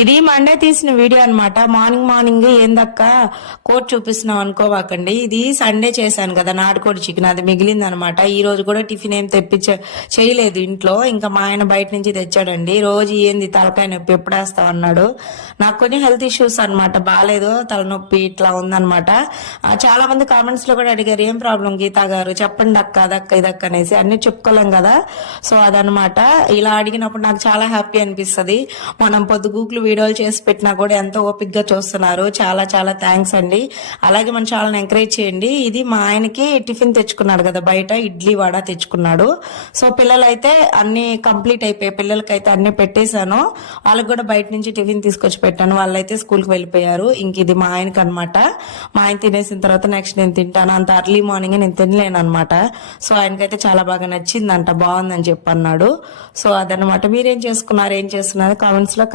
ఇది మండే తీసిన వీడియో అన్నమాట. మార్నింగ్ ఏందక్క కోట్ చూపిస్తున్నాం అనుకోవాకండి. ఇది సండే చేశాను కదా నాటుకోడి చికెన్, అది మిగిలింది అనమాట. ఈ రోజు కూడా టిఫిన్ ఏం చేయలేదు ఇంట్లో. ఇంకా మా ఆయన బయట నుంచి తెచ్చాడండి. రోజు ఏంది తలకాయ నొప్పి ఎప్పుడేస్తావు అన్నాడు. నాకు కొన్ని హెల్త్ ఇష్యూస్ అనమాట, బాగాలేదు, తలనొప్పి ఇట్లా ఉందనమాట. చాలా మంది కామెంట్స్ లో కూడా అడిగారు, ఏం ప్రాబ్లం గీతా గారు చెప్పండి అక్క, అదక్క ఇదక్క అనేసి. అన్ని చెప్పుకోలేం కదా. సో అదనమాట. ఇలా అడిగినప్పుడు నాకు చాలా హ్యాపీ అనిపిస్తుంది. మనం పొద్దుగూకులు వీడియోలు చేసి పెట్టినా కూడా ఎంతో ఓపిక్ గా చూస్తున్నారు. చాలా చాలా థ్యాంక్స్ అండి. అలాగే మన ఛానల్ ఎంకరేజ్ చేయండి. ఇది మా ఆయనకి టిఫిన్ తెచ్చుకున్నాడు కదా, బయట ఇడ్లీ వడ తెచ్చుకున్నాడు. సో పిల్లలైతే అన్ని కంప్లీట్ అయిపోయాయి. పిల్లలకైతే అన్ని పెట్టేశాను. వాళ్ళకి కూడా బయట నుంచి టిఫిన్ తీసుకొచ్చి పెట్టాను. వాళ్ళైతే స్కూల్ కి వెళ్ళిపోయారు. ఇంక ఇది మా ఆయనకి అనమాట. మా ఆయన తినేసిన తర్వాత నెక్స్ట్ నేను తింటాను. అంత అర్లీ మార్నింగ్ నేను తినలేను అనమాట. సో ఆయనకైతే చాలా బాగా నచ్చిందంట, బాగుందని చెప్పి అన్నాడు. సో అదనమాట. మీరేం చేసుకున్నారు, ఏం చేస్తున్నారు కామెంట్స్ లో